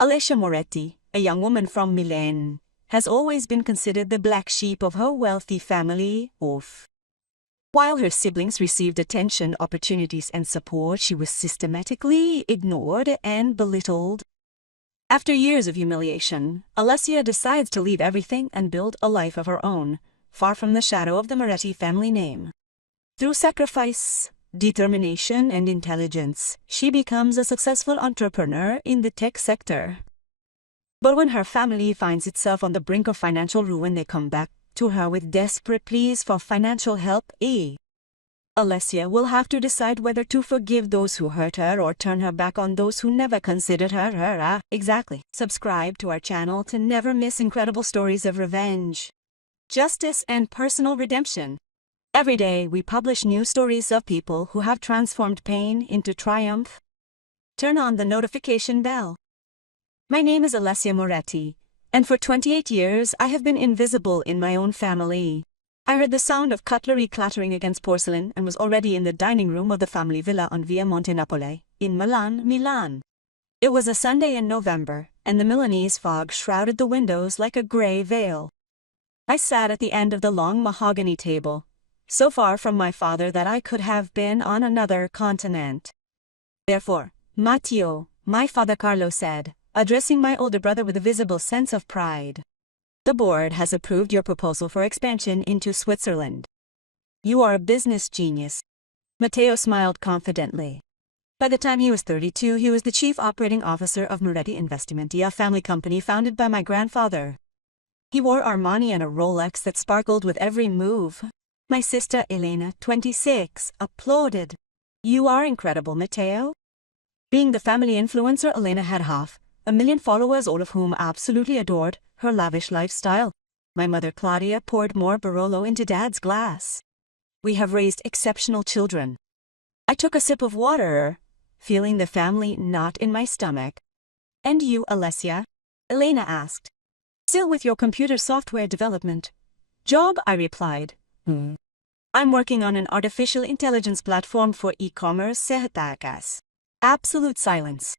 Alessia Moretti, a young woman from Milan, has always been considered the black sheep of her wealthy family. While her siblings received attention, opportunities, and support, she was systematically ignored and belittled. After years of humiliation, Alessia decides to leave everything and build a life of her own, far from the shadow of the Moretti family name. Through sacrifice, determination, and intelligence, she becomes a successful entrepreneur in the tech sector. But when her family finds itself on the brink of financial ruin, they come back to her with desperate pleas for financial help. Alessia will have to decide whether to forgive those who hurt her or turn her back on those who never considered her. Exactly. Subscribe to our channel to never miss incredible stories of revenge, justice, and personal redemption. Every day we publish new stories of people who have transformed pain into triumph. Turn on the notification bell. My name is Alessia Moretti, and for 28 years I have been invisible in my own family. I heard the sound of cutlery clattering against porcelain and was already in the dining room of the family villa on Via Monte Napoli, in Milan. It was a Sunday in November, and the Milanese fog shrouded the windows like a gray veil. I sat at the end of the long mahogany table, so far from my father that I could have been on another continent. Therefore, Matteo, my father Carlo said, addressing my older brother with a visible sense of pride, "The board has approved your proposal for expansion into Switzerland. You are a business genius." Matteo smiled confidently. By the time he was 32, he was the chief operating officer of Moretti Investimenti, a family company founded by my grandfather. He wore Armani and a Rolex that sparkled with every move. My sister Elena, 26, applauded. "You are incredible, Matteo." Being the family influencer, Elena had 500,000 followers, all of whom absolutely adored her lavish lifestyle. My mother Claudia poured more Barolo into Dad's glass. We have raised exceptional children. I took a sip of water, feeling the family knot in my stomach. "And you, Alessia?" Elena asked. "Still with your computer software development job," I replied. "I'm working on an artificial intelligence platform for e-commerce." Absolute silence.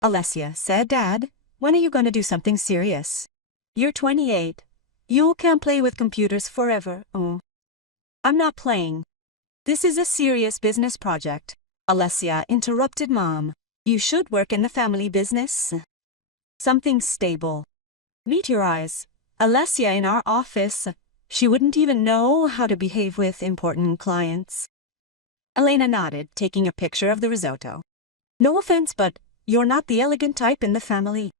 Alessia said, "Dad, when are you going to do something serious? You're 28. You can't play with computers forever." "I'm not playing. This is a serious business project." Alessia interrupted Mom. "You should work in the family business. Something stable." "Meet your eyes. Alessia in our office. She wouldn't even know how to behave with important clients." Elena nodded, taking a picture of the risotto. "No offense, but you're not the elegant type in the family."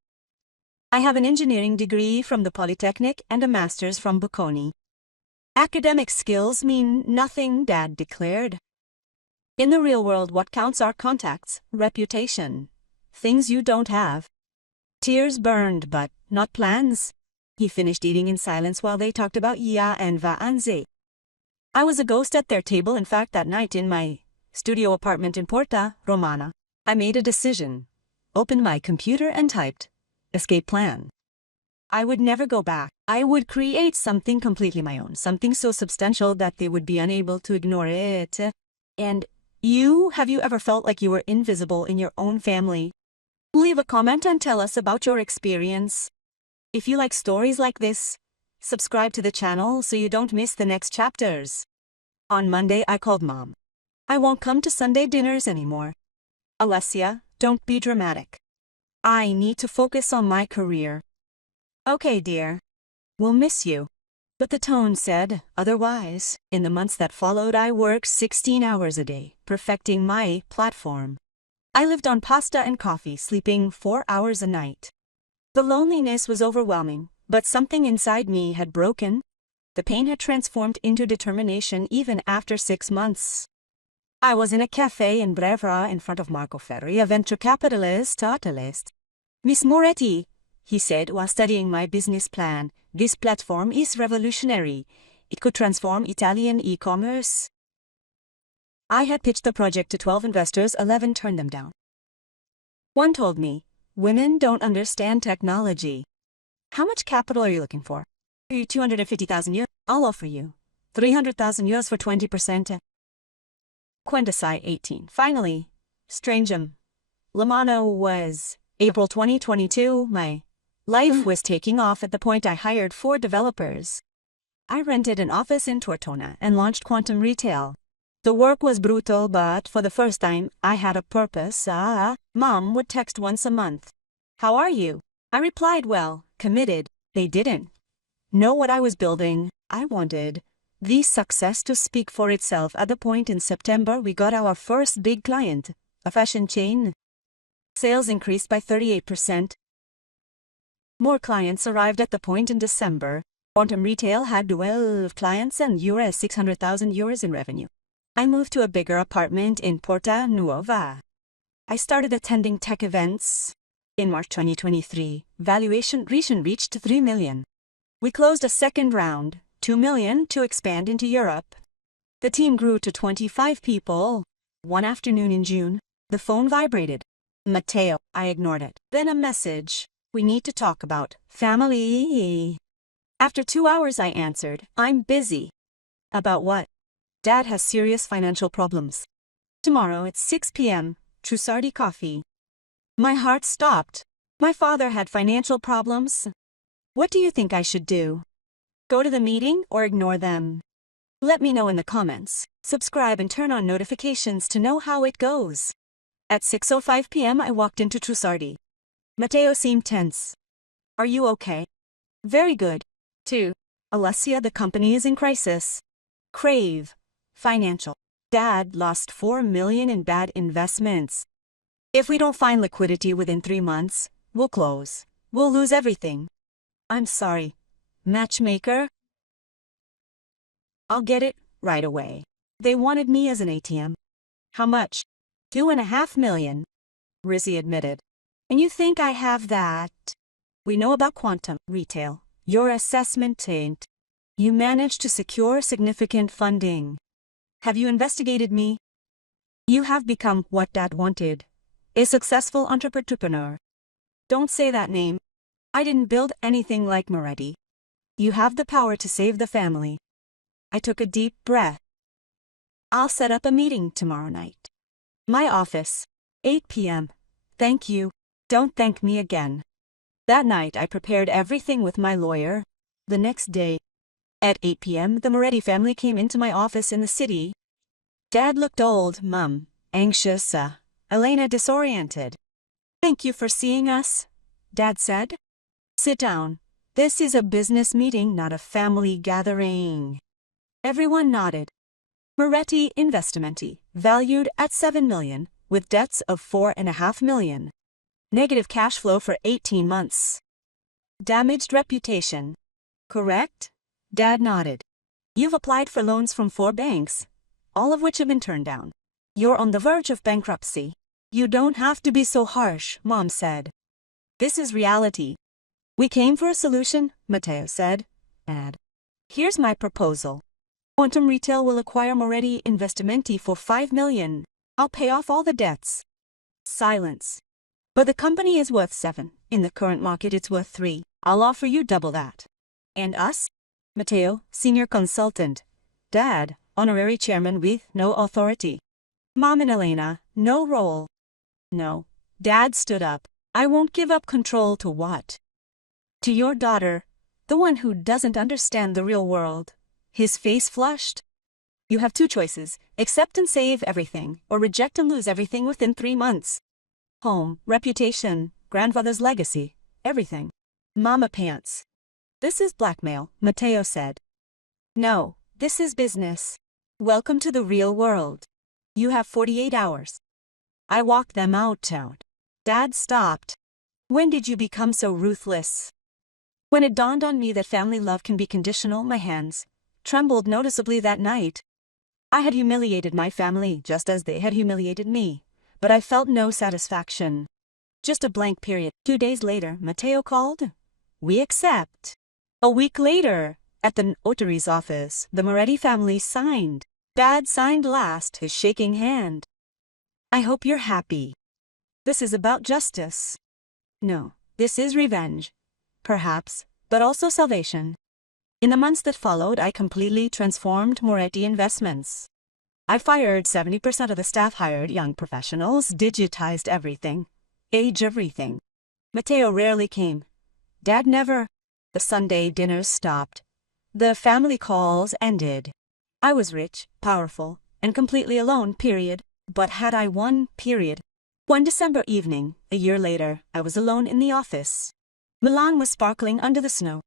"I have an engineering degree from the Polytechnic and a master's from Bocconi." "Academic skills mean nothing," Dad declared. "In the real world, what counts are contacts, reputation, things you don't have." Tears burned, but not plans. He finished eating in silence while they talked about Ya and Vaanze. I was a ghost at their table. In fact, that night in my studio apartment in Porta Romana, I made a decision, opened my computer and typed, "Escape plan." I would never go back. I would create something completely my own, something so substantial that they would be unable to ignore it. And have you ever felt like you were invisible in your own family? Leave a comment and tell us about your experience. If you like stories like this, subscribe to the channel so you don't miss the next chapters. On Monday, I called Mom. "I won't come to Sunday dinners anymore." "Alessia, don't be dramatic. I need to focus on my career." "Okay, dear. We'll miss you." But the tone said otherwise. In the months that followed, I worked 16 hours a day, perfecting my platform. I lived on pasta and coffee, sleeping 4 hours a night. The loneliness was overwhelming, but something inside me had broken. The pain had transformed into determination even after 6 months. I was in a cafe in Brera in front of Marco Ferri, a venture capitalist. "Miss Moretti," he said while studying my business plan, "this platform is revolutionary. It could transform Italian e-commerce." I had pitched the project to 12 investors. 11 turned them down. One told me, "Women don't understand technology." "How much capital are you looking for?" "You 250,000 euros. I'll offer you 300,000 euros for 20%. Quindesai 18. Finally, strangem. Lamano was April 2022, my life was taking off at the point I hired 4 developers. I rented an office in Tortona and launched Quantum Retail. The work was brutal, but for the first time, I had a purpose. Mom would text once a month. How are you? I replied well, committed. They didn't know what I was building. I wanted the success to speak for itself. At the point in September, we got our first big client, a fashion chain. Sales increased by 38%. More clients arrived at the point in December. Quantum Retail had 12 clients and €600,000 in revenue. I moved to a bigger apartment in Porta Nuova. I started attending tech events. In March 2023, valuation reached $3 million. We closed a second round, $2 million, to expand into Europe. The team grew to 25 people. One afternoon in June, the phone vibrated. Matteo. I ignored it. Then a message. We need to talk about family. After 2 hours I answered, I'm busy. About what? Dad has serious financial problems. Tomorrow at 6 p.m., Trussardi coffee. My heart stopped. My father had financial problems. What do you think I should do? Go to the meeting or ignore them? Let me know in the comments. Subscribe and turn on notifications to know how it goes. At 6:05 p.m. I walked into Trussardi. Matteo seemed tense. Are you okay? Very good. 2. Alessia, the company is in crisis. Crave. Financial. Dad lost $4 million in bad investments. If we don't find liquidity within 3 months, we'll close. We'll lose everything. I'm sorry. Matchmaker? I'll get it right away. They wanted me as an ATM. How much? $2.5 million. Rizzi admitted. And you think I have that? We know about Quantum Retail. Your assessment ain't. You managed to secure significant funding. Have you investigated me? You have become what Dad wanted. A successful entrepreneur. Don't say that name. I didn't build anything like Moretti. You have the power to save the family. I took a deep breath. I'll set up a meeting tomorrow night. My office. 8 p.m. Thank you. Don't thank me again. That night I prepared everything with my lawyer. The next day, at 8 p.m., the Moretti family came into my office in the city. Dad looked old, Mum anxious, Elena disoriented. Thank you for seeing us, Dad said. Sit down. This is a business meeting, not a family gathering. Everyone nodded. Moretti Investimenti, valued at $7 million, with debts of $4.5 million. Negative cash flow for 18 months. Damaged reputation. Correct? Dad nodded. You've applied for loans from 4 banks, all of which have been turned down. You're on the verge of bankruptcy. You don't have to be so harsh, Mom said. This is reality. We came for a solution, Matteo said. Dad. Here's my proposal. Quantum Retail will acquire Moretti Investimenti for $5 million. I'll pay off all the debts. Silence. But the company is worth 7. In the current market it's worth 3. I'll offer you double that. And us? Matteo, senior consultant. Dad, honorary chairman with no authority. Mom and Elena, no role. No. Dad stood up. I won't give up control to what? To your daughter, the one who doesn't understand the real world. His face flushed. You have 2 choices, accept and save everything, or reject and lose everything within 3 months. Home, reputation, grandfather's legacy, everything. Mama pants. This is blackmail, Matteo said. No, this is business. Welcome to the real world. You have 48 hours. I walked them out. Dad stopped. When did you become so ruthless? When it dawned on me that family love can be conditional, my hands trembled noticeably that night. I had humiliated my family just as they had humiliated me, but I felt no satisfaction. Just a blank period. 2 days later, Matteo called. We accept. A week later, at the notary's office, the Moretti family signed. Dad signed last, his shaking hand. I hope you're happy. This is about justice. No, this is revenge. Perhaps, but also salvation. In the months that followed, I completely transformed Moretti Investments. I fired 70% of the staff, hired young professionals, digitized everything. Age everything. Matteo rarely came. Dad never. The Sunday dinners stopped. The family calls ended. I was rich, powerful, and completely alone, period. But had I won, period. One December evening, a year later, I was alone in the office. Milan was sparkling under the snow.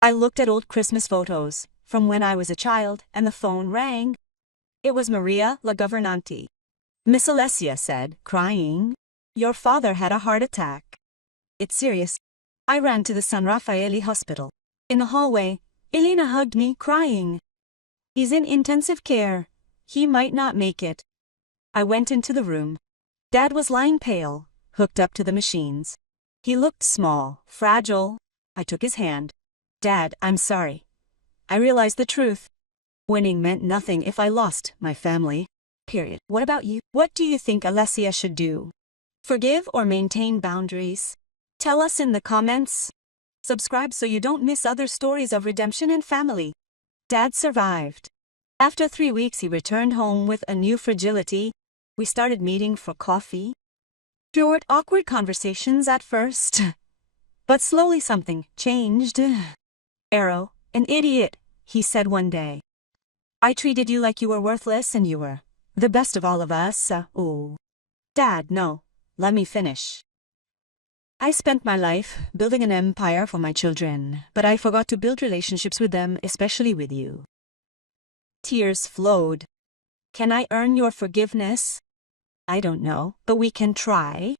I looked at old Christmas photos, from when I was a child, and the phone rang. It was Maria, la governante. Miss Alessia said, crying, "Your father had a heart attack." "It's serious." I ran to the San Raffaele hospital. In the hallway, Elena hugged me, crying, "He's in intensive care. He might not make it." I went into the room. Dad was lying pale, hooked up to the machines. He looked small, fragile. I took his hand. "Dad, I'm sorry. I realized the truth. Winning meant nothing if I lost my family. Period. What about you? What do you think Alessia should do? Forgive or maintain boundaries? Tell us in the comments. Subscribe so you don't miss other stories of redemption and family. Dad survived. After 3 weeks he returned home with a new fragility. We started meeting for coffee. Short, awkward conversations at first. But slowly something changed. "Arrow, an idiot," he said one day. "I treated you like you were worthless and you were the best of all of us." Oh. Dad, no. Let me finish. "I spent my life building an empire for my children, but I forgot to build relationships with them, especially with you." Tears flowed. "Can I earn your forgiveness?" "I don't know, but we can try."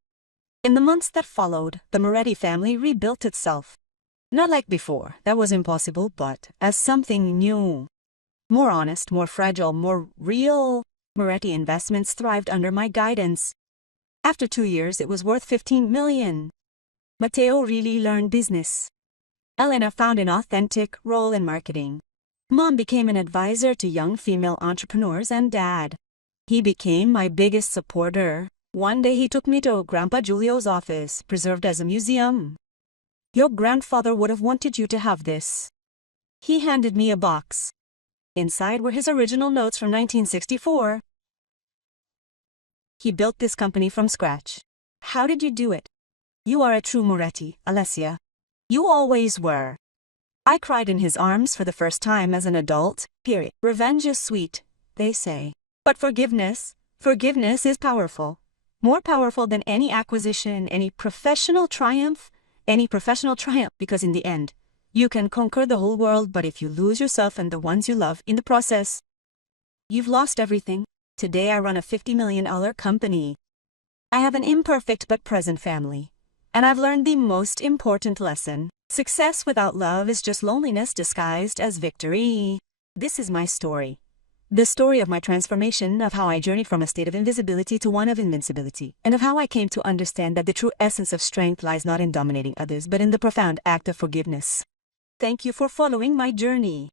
In the months that followed, the Moretti family rebuilt itself. Not like before, that was impossible, but as something new. More honest, more fragile, more real. Moretti Investments thrived under my guidance. After 2 years, it was worth 15 million. Matteo really learned business. Elena found an authentic role in marketing. Mom became an advisor to young female entrepreneurs, and Dad, he became my biggest supporter. One day he took me to Grandpa Giulio's office, preserved as a museum. "Your grandfather would have wanted you to have this." He handed me a box. Inside were his original notes from 1964. "He built this company from scratch. How did you do it? You are a true Moretti, Alessia. You always were." I cried in his arms for the first time as an adult, period. Revenge is sweet, they say. But forgiveness is powerful. More powerful than any acquisition, any professional triumph, because in the end, you can conquer the whole world, but if you lose yourself and the ones you love in the process, you've lost everything. Today I run a $50 million company. I have an imperfect but present family. And I've learned the most important lesson. Success without love is just loneliness disguised as victory. This is my story. The story of my transformation, of how I journeyed from a state of invisibility to one of invincibility, and of how I came to understand that the true essence of strength lies not in dominating others, but in the profound act of forgiveness. Thank you for following my journey.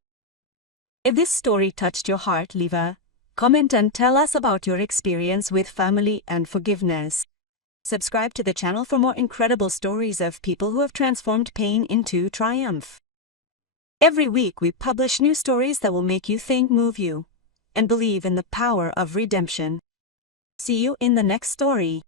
If this story touched your heart, leave a comment and tell us about your experience with family and forgiveness. Subscribe to the channel for more incredible stories of people who have transformed pain into triumph. Every week we publish new stories that will make you think, move you, and believe in the power of redemption. See you in the next story.